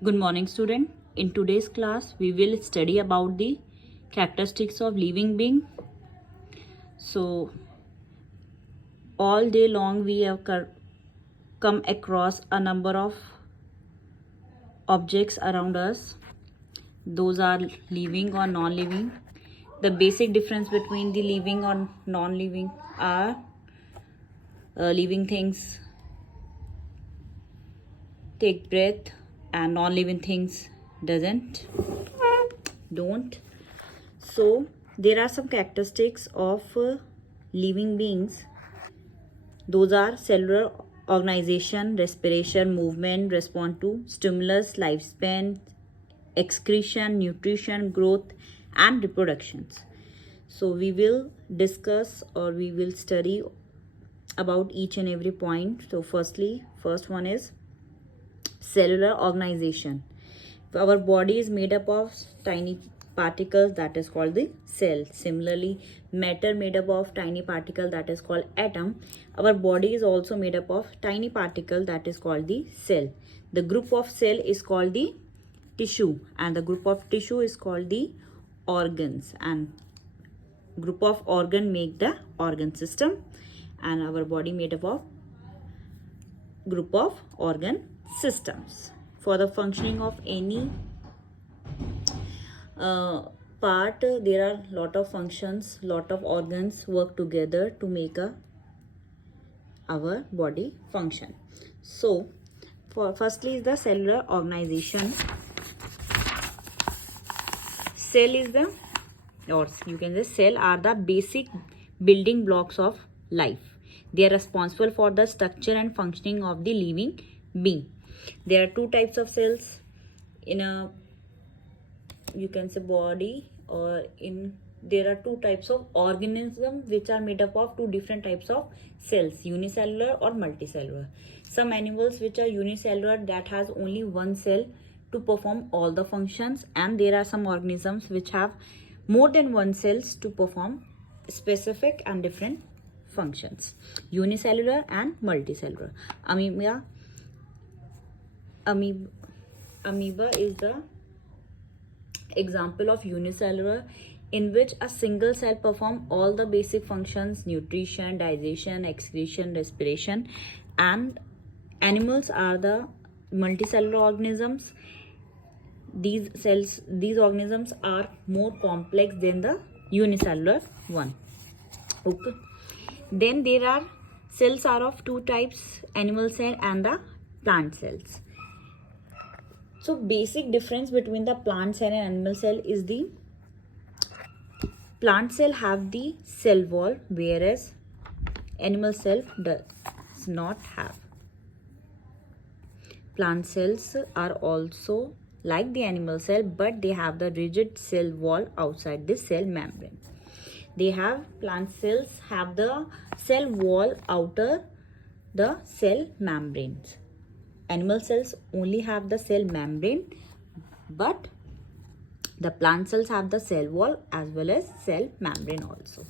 Good morning, student. In today's class, we will study about the characteristics of living being. So, all day long, we have come across a number of objects around us. Those are living or non-living. The basic difference between the living or non-living are living things take breath and non-living things don't. So there are some characteristics of living beings. Those are cellular organization, respiration, movement, respond to stimulus, lifespan, excretion, nutrition, growth, and reproductions. So we will discuss or we will study about each and every point. So first one is cellular organization. Our body is made up of tiny particles, that is called the cell. Similarly, matter made up of tiny particle, that is called atom. Our body is also made up of tiny particle, that is called the cell. The group of cell is called the tissue, and the group of tissue is called the organs, and group of organ make the organ system, and our body made up of group of organ systems. For the functioning of any part, there are lot of functions, lot of organs work together to make our body function. So firstly is the cellular organization. Cell is the, or you can say cell are the basic building blocks of life. They are responsible for the structure and functioning of the living being. There are two types of cells in a, you can say, body, or in there are two types of organisms which are made up of two different types of cells, unicellular or multicellular. Some animals which are unicellular, that has only one cell to perform all the functions, and there are some organisms which have more than one cells to perform specific and different functions. Unicellular and multicellular. Amoeba is the example of unicellular, in which a single cell perform all the basic functions: nutrition, digestion, excretion, respiration. And animals are the multicellular organisms. These organisms are more complex than the unicellular one. Okay. Then there are cells are of two types: animal cell and the plant cells. So basic difference between the plant cell and animal cell is the plant cell have the cell wall, whereas animal cell does not have. Plant cells are also like the animal cell, but they have the rigid cell wall outside the cell membrane. Plant cells have the cell wall outer the cell membranes. Animal cells only have the cell membrane, but the plant cells have the cell wall as well as cell membrane also.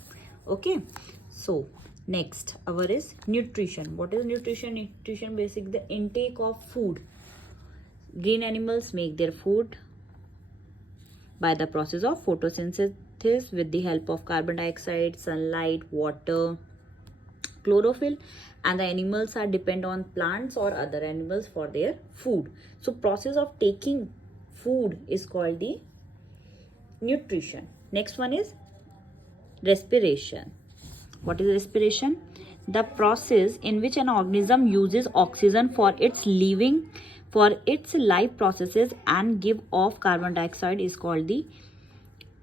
Okay. So next our is nutrition. What is nutrition? Nutrition basic the intake of food. Green animals make their food by the process of photosynthesis with the help of carbon dioxide, sunlight, water, chlorophyll, and the animals are depend on plants or other animals for their food. So process of taking food is called the nutrition. Next one is respiration. What is respiration? The process in which an organism uses oxygen for its life processes and give off carbon dioxide is called the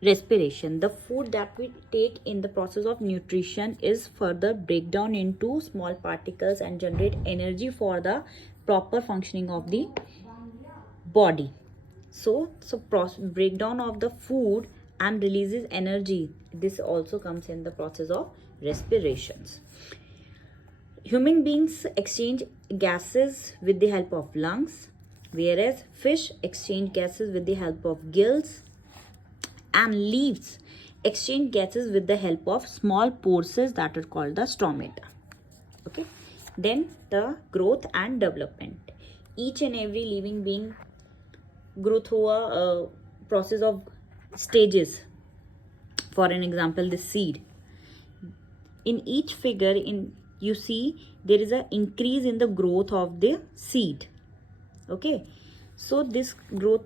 respiration. The food that we take in the process of nutrition is further breakdown into small particles and generate energy for the proper functioning of the body. So breakdown of the food and releases energy. This also comes in the process of respirations. Human beings exchange gases with the help of lungs, whereas fish exchange gases with the help of gills, and leaves exchange gases with the help of small pores that are called the stomata. Okay. Then the growth and development. Each and every living being grow through a process of stages. For an example, the seed. In each figure, you see there is an increase in the growth of the seed. Okay, so this growth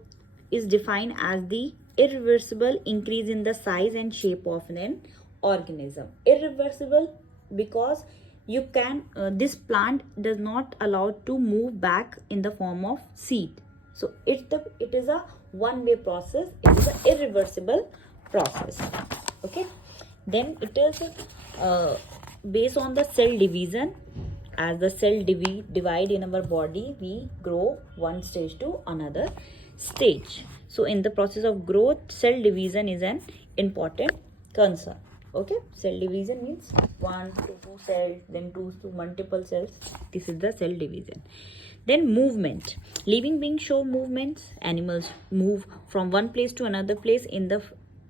is defined as the irreversible increase in the size and shape of an organism. Irreversible because you can this plant does not allow to move back in the form of seed. So it is a one-way process. It is an irreversible process. Okay, then it is based on the cell division. As the cell divide in our body, we grow one stage to another stage. So in the process of growth, cell division is an important concern. Okay, cell division means 1 to 2 cells, then 2 to multiple cells. This is the cell division. Then movement. Living beings show movements. Animals move from one place to another place in the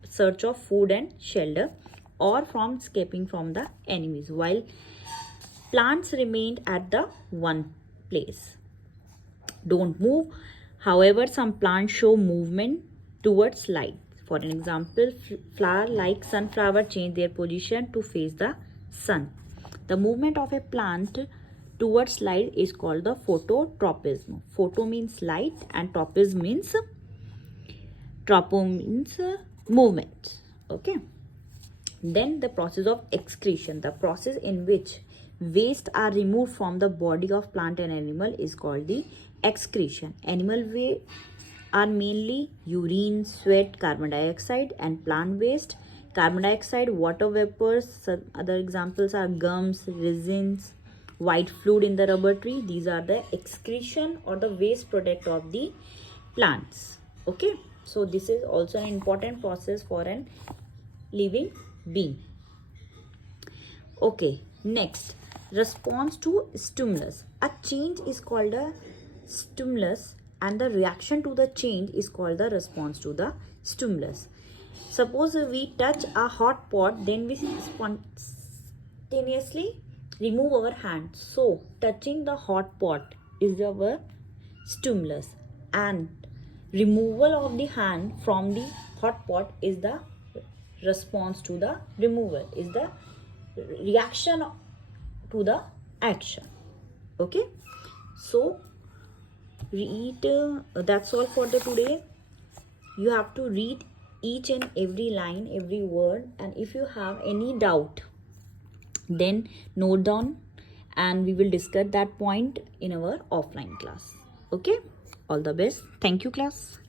search of food and shelter, or from escaping from the enemies, while plants remained at the one place, don't move. However, some plants show movement towards light. For an example, flower like sunflower change their position to face the sun. The movement of a plant towards light is called the phototropism. Photo means light and tropism means movement. Okay. Then the process of excretion, the process in which waste are removed from the body of plant and animal, is called the excretion. Animal waste are mainly urine, sweat, carbon dioxide, and plant waste, carbon dioxide, water vapors. Some other examples are gums, resins, white fluid in the rubber tree. These are the excretion or the waste product of the plants. Okay, so this is also an important process for an living being. Okay, next, response to stimulus. A change is called a stimulus, and the reaction to the change is called the response to the stimulus. Suppose we touch a hot pot, then we spontaneously remove our hand. So touching the hot pot is our stimulus, and removal of the hand from the hot pot is the response to the removal, is the reaction to the action. Okay, so read that's all for the today. You have to read each and every line, every word, and if you have any doubt, then note down, and we will discuss that point in our offline class. Okay, all the best. Thank you, class.